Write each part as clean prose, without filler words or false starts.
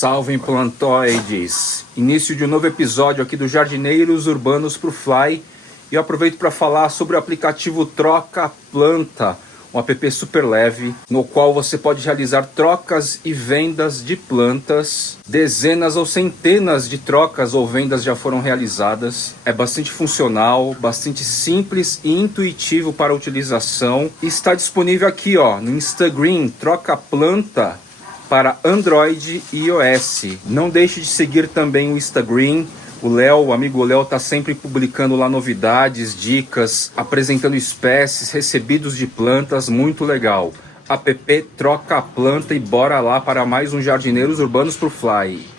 Salve plantoides! Início de um novo episódio aqui do Jardineiros Urbanos pro Fly. E eu aproveito para falar sobre o aplicativo Troca Planta, um app super leve, no qual você pode realizar trocas e vendas de plantas. Dezenas ou centenas de trocas ou vendas já foram realizadas. É bastante funcional, bastante simples e intuitivo para a utilização. E está disponível aqui no Instagram, Troca Planta, para Android e iOS. Não deixe de seguir também o Instagram. O amigo Léo, está sempre publicando lá novidades, dicas, apresentando espécies, recebidos de plantas, muito legal. App Troca Planta e bora lá para mais um Jardineiros Urbanos pro Fly.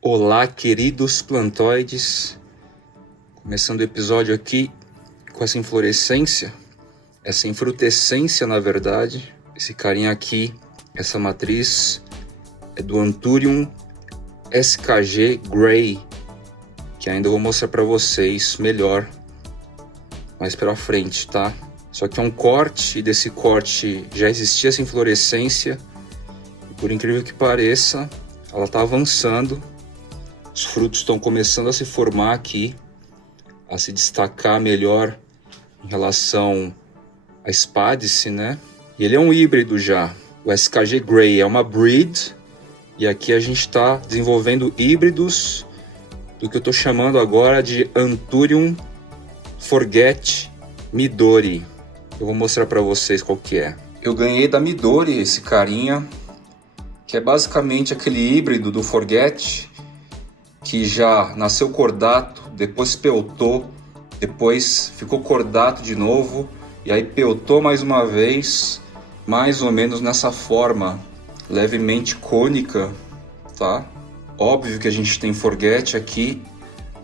Olá, queridos plantoides, começando o episódio aqui com essa inflorescência, essa infrutescência na verdade. Esse carinha aqui, essa matriz é do Anthurium SKG Grey, que ainda vou mostrar para vocês melhor mais pra frente, tá? Só que é um corte, e desse corte já existia essa inflorescência, e por incrível que pareça, ela tá avançando. Os frutos estão começando a se formar aqui, a se destacar melhor em relação à espádice, né? E ele é um híbrido já. O SKG Grey é uma breed, e aqui a gente está desenvolvendo híbridos do que eu estou chamando agora de Anthurium Forget Midori. Eu vou mostrar para vocês qual que é. Eu ganhei da Midori esse carinha, que é basicamente aquele híbrido do Forget, que já nasceu cordato, depois peltou, depois ficou cordato de novo, e aí peltou mais uma vez, mais ou menos nessa forma, levemente cônica, tá? Óbvio que a gente tem Forget aqui,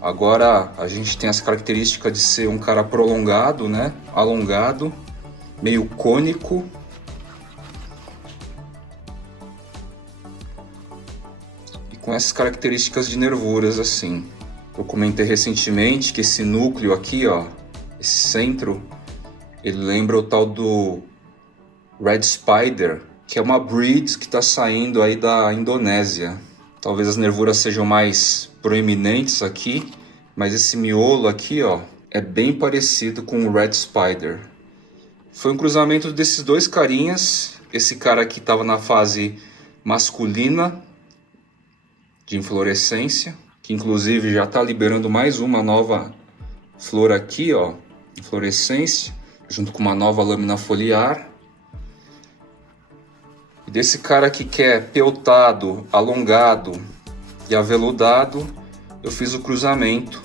agora a gente tem as características de ser um cara prolongado, né? Alongado, meio cônico. Com essas características de nervuras assim. Eu comentei recentemente que esse núcleo aqui, esse centro, ele lembra o tal do Red Spider, que é uma breed que está saindo aí da Indonésia. Talvez as nervuras sejam mais proeminentes aqui, mas esse miolo aqui, é bem parecido com o Red Spider. Foi um cruzamento desses dois carinhas. Esse cara aqui estava na fase masculina de inflorescência, que inclusive já está liberando mais uma nova flor aqui, inflorescência, junto com uma nova lâmina foliar. E desse cara aqui que é peltado, alongado e aveludado, eu fiz o cruzamento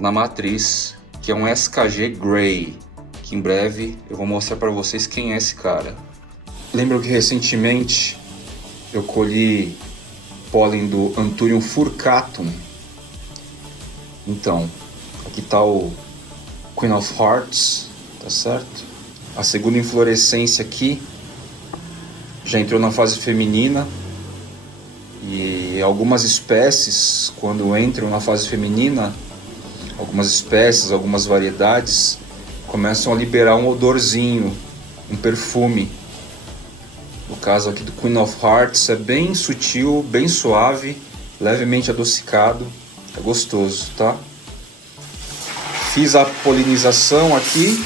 na matriz, que é um SKG Grey, que em breve eu vou mostrar para vocês quem é esse cara. Lembro que recentemente eu colhi pólen do Anthurium furcatum. Então, aqui está o Queen of Hearts, tá certo? A segunda inflorescência aqui já entrou na fase feminina, e algumas espécies, quando entram na fase feminina, algumas espécies, algumas variedades começam a liberar um odorzinho, um perfume. No caso aqui do Queen of Hearts é bem sutil, bem suave, levemente adocicado, é gostoso, tá? Fiz a polinização aqui,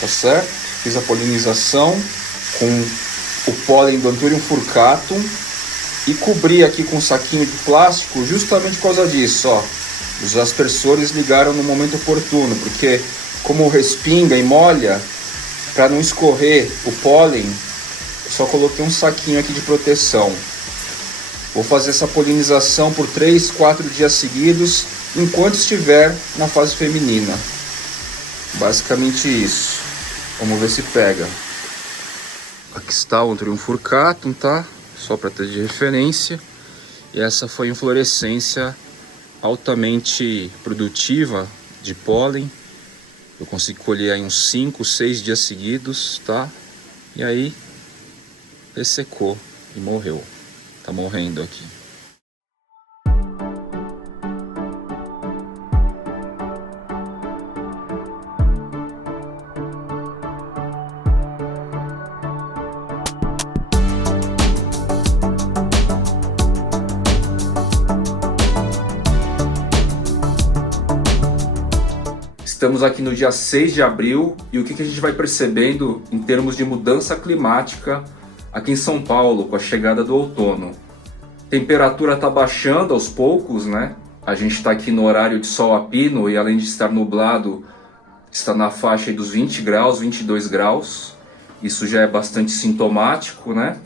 tá certo? Fiz a polinização com o pólen do Anthurium furcatum e cobri aqui com um saquinho de plástico justamente por causa disso, ó. Os aspersores ligaram no momento oportuno, porque como respinga e molha, para não escorrer o pólen, eu só coloquei um saquinho aqui de proteção. Vou fazer essa polinização por 3, 4 dias seguidos, enquanto estiver na fase feminina. Basicamente isso. Vamos ver se pega. Aqui está o Anthurium furcatum, tá? Só para ter de referência. E essa foi a inflorescência altamente produtiva de pólen. Eu consigo colher aí uns 5, 6 dias seguidos, tá? E aí ressecou e morreu. Tá morrendo aqui. Estamos aqui no dia 6 de abril e o que a gente vai percebendo em termos de mudança climática aqui em São Paulo com a chegada do outono. A temperatura está baixando aos poucos, né? A gente está aqui no horário de sol a pino e além de estar nublado, está na faixa dos 20 graus, 22 graus. Isso já é bastante sintomático, né?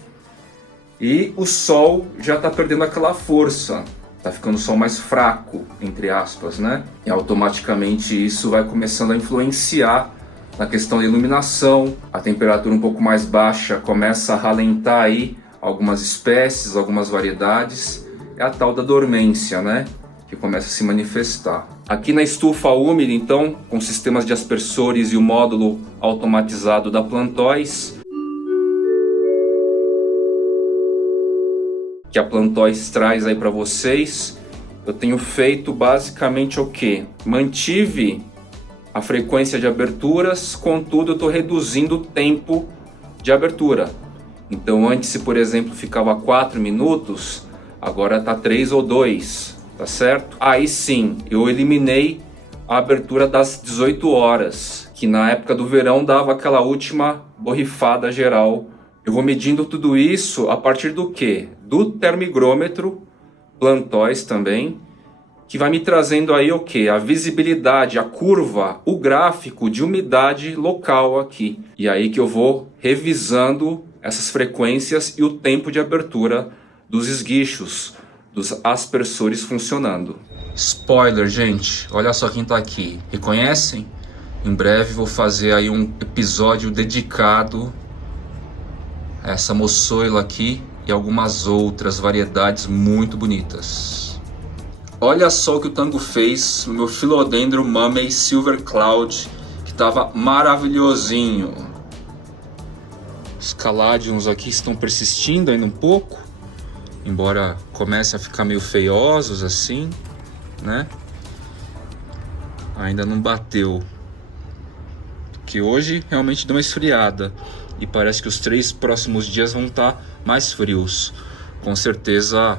E o sol já está perdendo aquela força. Tá ficando o sol mais fraco, entre aspas, né? E automaticamente isso vai começando a influenciar na questão da iluminação. A temperatura um pouco mais baixa começa a ralentar aí algumas espécies, algumas variedades. É a tal da dormência, né? Que começa a se manifestar. Aqui na estufa úmida, então, com sistemas de aspersores e o módulo automatizado da Plantoys, que a Plantoys traz aí para vocês, eu tenho feito basicamente o que? Mantive a frequência de aberturas, contudo eu estou reduzindo o tempo de abertura. Então antes, se por exemplo ficava 4 minutos, agora está 3 ou 2, tá certo? Aí sim, eu eliminei a abertura das 18 horas, que na época do verão dava aquela última borrifada geral. Eu vou medindo tudo isso a partir do quê? Do termigrômetro, Plantoys também, que vai me trazendo aí o quê? A visibilidade, a curva, o gráfico de umidade local aqui. E aí que eu vou revisando essas frequências e o tempo de abertura dos esguichos, dos aspersores funcionando. Spoiler, gente, olha só quem tá aqui. Reconhecem? Em breve vou fazer aí um episódio dedicado essa moçoila aqui e algumas outras variedades muito bonitas. Olha só o que o Tango fez no meu Philodendron Mummy Silver Cloud, que estava maravilhosinho. Os caladiums aqui estão persistindo ainda um pouco, embora comece a ficar meio feiosos assim, né? Ainda não bateu, porque hoje realmente deu uma esfriada. E parece que os 3 próximos dias vão estar mais frios. Com certeza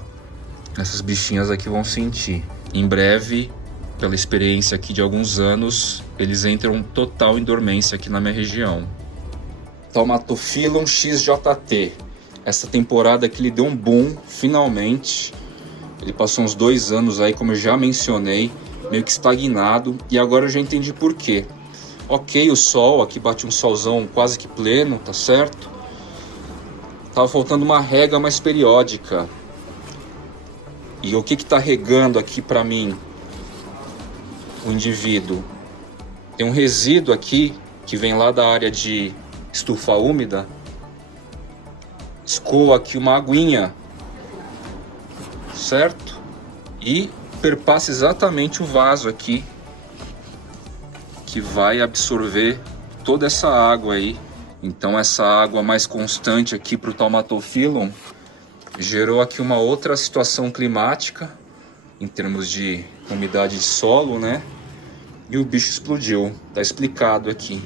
essas bichinhas aqui vão sentir. Em breve, pela experiência aqui de alguns anos, eles entram total em dormência aqui na minha região. Taumatophyllum XJT. Essa temporada aqui ele deu um boom, finalmente. Ele passou uns 2 anos aí, como eu já mencionei, meio que estagnado. E agora eu já entendi por quê. Ok, o sol, aqui bate um solzão quase que pleno, tá certo? Tava faltando uma rega mais periódica. E o que tá regando aqui pra mim? O indivíduo. Tem um resíduo aqui, que vem lá da área de estufa úmida. Escoa aqui uma aguinha, certo? E perpassa exatamente o vaso aqui, que vai absorver toda essa água aí. Então essa água mais constante aqui para o Taumatophyllum gerou aqui uma outra situação climática em termos de umidade de solo, né? E o bicho explodiu, tá explicado aqui.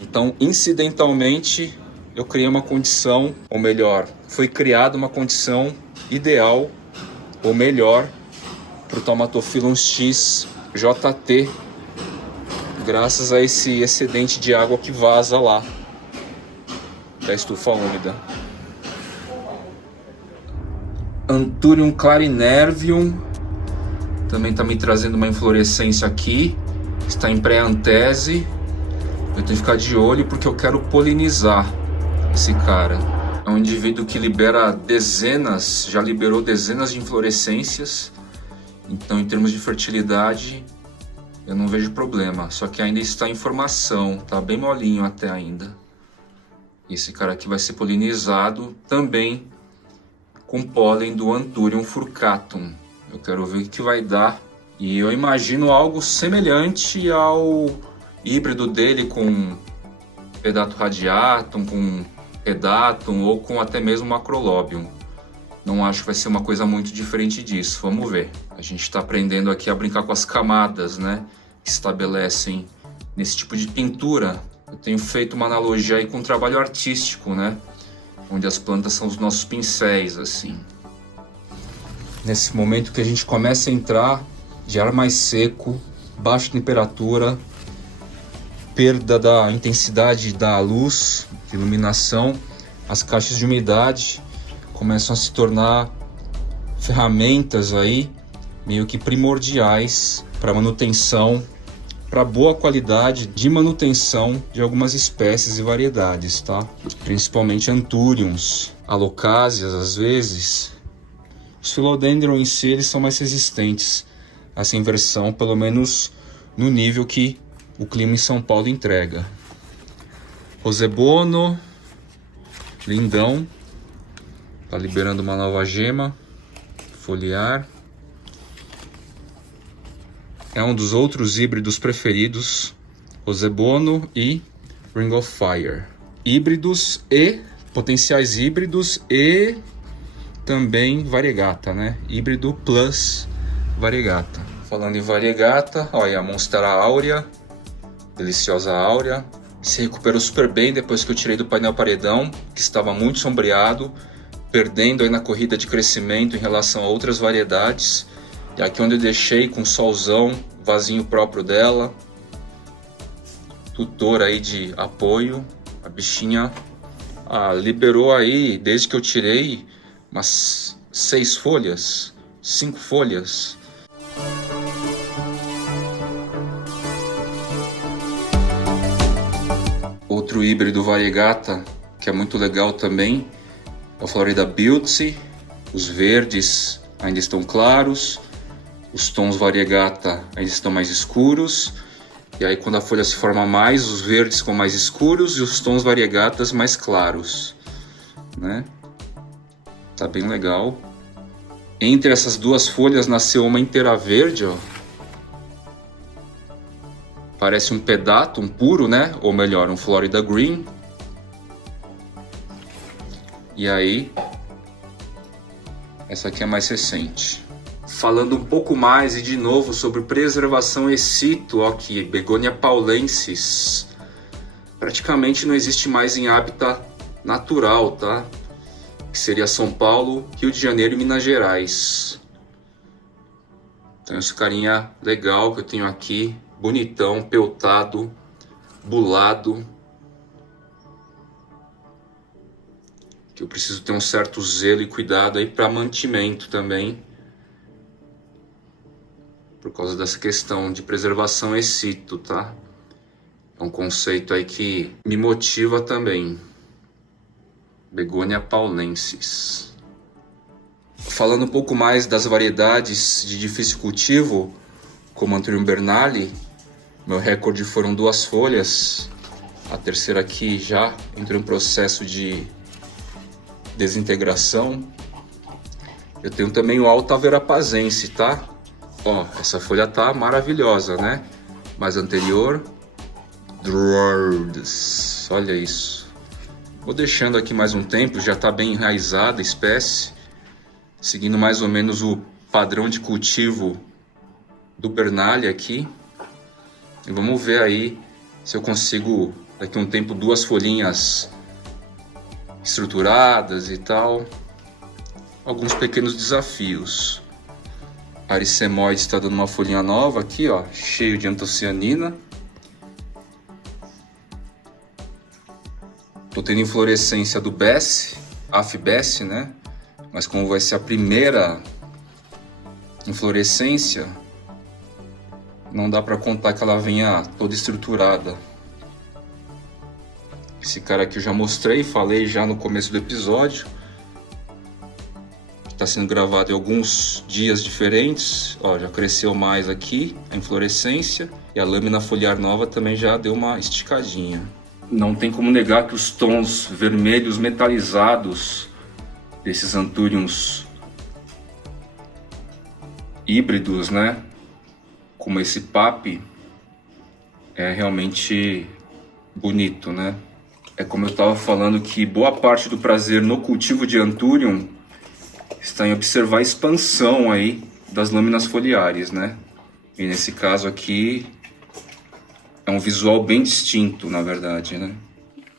Então incidentalmente eu criei uma condição, ou melhor, foi criada uma condição ideal, ou melhor, para o Taumatophyllum X JT, graças a esse excedente de água que vaza lá da estufa úmida. Anthurium clarinervium também está me trazendo uma inflorescência aqui, está em pré-antese. Eu tenho que ficar de olho porque eu quero polinizar esse cara. É um indivíduo que libera dezenas, já liberou dezenas de inflorescências, então em termos de fertilidade eu não vejo problema, só que ainda está em formação, tá bem molinho até ainda. Esse cara aqui vai ser polinizado também com pólen do Anthurium furcatum. Eu quero ver o que vai dar. E eu imagino algo semelhante ao híbrido dele com Pedato radiatum, com Pedatum ou com até mesmo Macrolobium. Não acho que vai ser uma coisa muito diferente disso. Vamos ver. A gente está aprendendo aqui a brincar com as camadas, né, que se estabelecem nesse tipo de pintura. Eu tenho feito uma analogia aí com o trabalho artístico, né, onde as plantas são os nossos pincéis, assim. Nesse momento que a gente começa a entrar de ar mais seco, baixa temperatura, perda da intensidade da luz, de iluminação, as caixas de umidade começam a se tornar ferramentas aí meio que primordiais para manutenção, para boa qualidade de manutenção de algumas espécies e variedades, tá? Principalmente Anthuriums, Alocásias às vezes. Os Philodendron em si eles são mais resistentes a essa inversão, pelo menos no nível que o clima em São Paulo entrega. Rosebono, lindão, tá liberando uma nova gema foliar. É um dos outros híbridos preferidos, Rosebono e Ring of Fire. Híbridos e potenciais híbridos e também variegata, né? Híbrido plus variegata. Falando em variegata, olha a Monstera áurea, deliciosa áurea. Se recuperou super bem depois que eu tirei do painel paredão, que estava muito sombreado, perdendo aí na corrida de crescimento em relação a outras variedades. E aqui onde eu deixei com solzão, vasinho próprio dela, tutor aí de apoio, a bichinha liberou aí, desde que eu tirei, umas 6 folhas, 5 folhas. Outro híbrido variegata que é muito legal também é o Florida Beauty. Os verdes ainda estão claros, os tons variegata ainda estão mais escuros, e aí quando a folha se forma mais, os verdes ficam mais escuros e os tons variegatas mais claros, né? Tá bem legal. Entre essas duas folhas nasceu uma inteira verde, ó. Parece um Pedatum puro, né? Ou melhor, um Florida Green. E aí, essa aqui é mais recente. Falando um pouco mais e de novo sobre preservação in situ, ó, aqui, Begonia paulensis. Praticamente não existe mais em hábitat natural, tá? Que seria São Paulo, Rio de Janeiro e Minas Gerais. Então esse carinha legal que eu tenho aqui, bonitão, peltado, bulado. Que eu preciso ter um certo zelo e cuidado aí para mantimento também. Por causa dessa questão de preservação in situ, tá? É um conceito aí que me motiva também. Begonia paulensis. Falando um pouco mais das variedades de difícil cultivo, como Anthurium bernali, meu recorde foram 2 folhas. A terceira aqui já entrou em processo de desintegração. Eu tenho também o Alta verapazense, tá? Ó, essa folha tá maravilhosa, né? Mas anterior, Drordes. Olha isso. Vou deixando aqui mais um tempo, já está bem enraizada a espécie, seguindo mais ou menos o padrão de cultivo do Bernali aqui. E vamos ver aí se eu consigo, daqui a um tempo, 2 folhinhas estruturadas e tal. Alguns pequenos desafios. Arisemoides está dando uma folhinha nova aqui, ó, cheio de antocianina. Tô tendo inflorescência do Bessie, Afibessie, né? Mas como vai ser a primeira inflorescência, não dá para contar que ela venha toda estruturada. Esse cara aqui eu já mostrei, falei já no começo do episódio. Está sendo gravado em alguns dias diferentes. Ó, já cresceu mais aqui a inflorescência e a lâmina foliar nova também já deu uma esticadinha. Não tem como negar que os tons vermelhos metalizados desses anthuriums híbridos, né, como esse Papi, é realmente bonito, né? É como eu estava falando, que boa parte do prazer no cultivo de anthurium está em observar a expansão aí das lâminas foliares, né? E nesse caso aqui é um visual bem distinto, na verdade, né?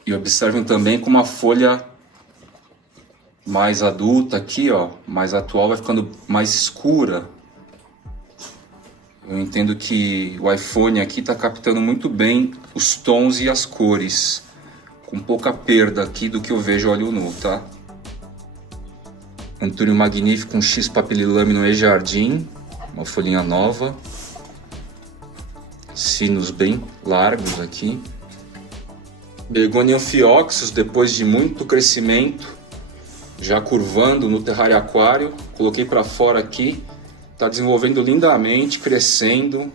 E observem também como a folha mais adulta aqui, ó, mais atual, vai ficando mais escura. Eu entendo que o iPhone aqui está captando muito bem os tons e as cores, com pouca perda aqui do que eu vejo olho nu, tá? Anthurium magnificum X papililaminon e jardim, uma folhinha nova. Sinos bem largos aqui. Begonia Amphioxus, depois de muito crescimento, já curvando no terrário aquário, coloquei para fora aqui. Está desenvolvendo lindamente, crescendo,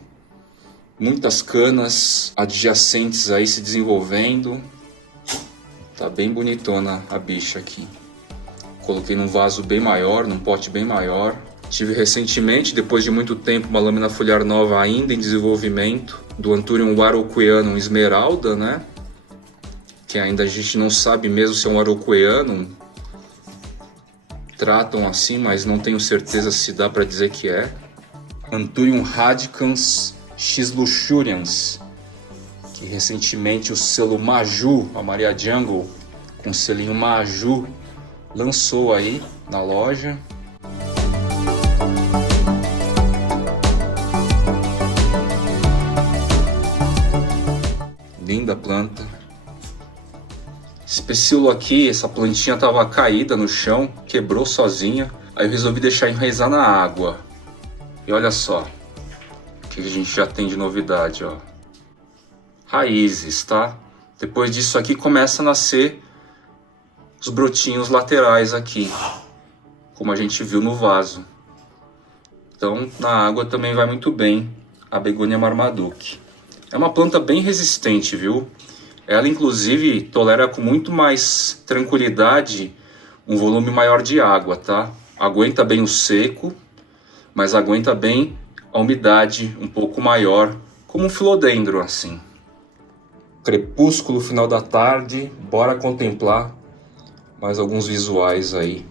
muitas canas adjacentes aí se desenvolvendo. Tá bem bonitona a bicha aqui. Coloquei num vaso bem maior, num pote bem maior. Tive recentemente, depois de muito tempo, uma lâmina foliar nova ainda em desenvolvimento, do Anthurium Araucoianum esmeralda, né? Que ainda a gente não sabe mesmo se é um Araucoianum. Tratam assim, mas não tenho certeza se dá para dizer que é. Anthurium radicans X luxurians, que recentemente o selo Maju, a Maria Jungle, com o selinho Maju, lançou aí na loja. Linda planta. Esse pecíolo aqui, essa plantinha estava caída no chão, quebrou sozinha. Aí eu resolvi deixar enraizar na água. E olha só o que a gente já tem de novidade, ó. Raízes, tá? Depois disso aqui começa a nascer os brotinhos laterais aqui, como a gente viu no vaso. Então na água também vai muito bem a Begonia Marmaduke. É uma planta bem resistente, viu? Ela inclusive tolera com muito mais tranquilidade um volume maior de água, tá? Aguenta bem o seco, mas aguenta bem a umidade um pouco maior, como um filodendro assim. Crepúsculo, final da tarde, bora contemplar mais alguns visuais aí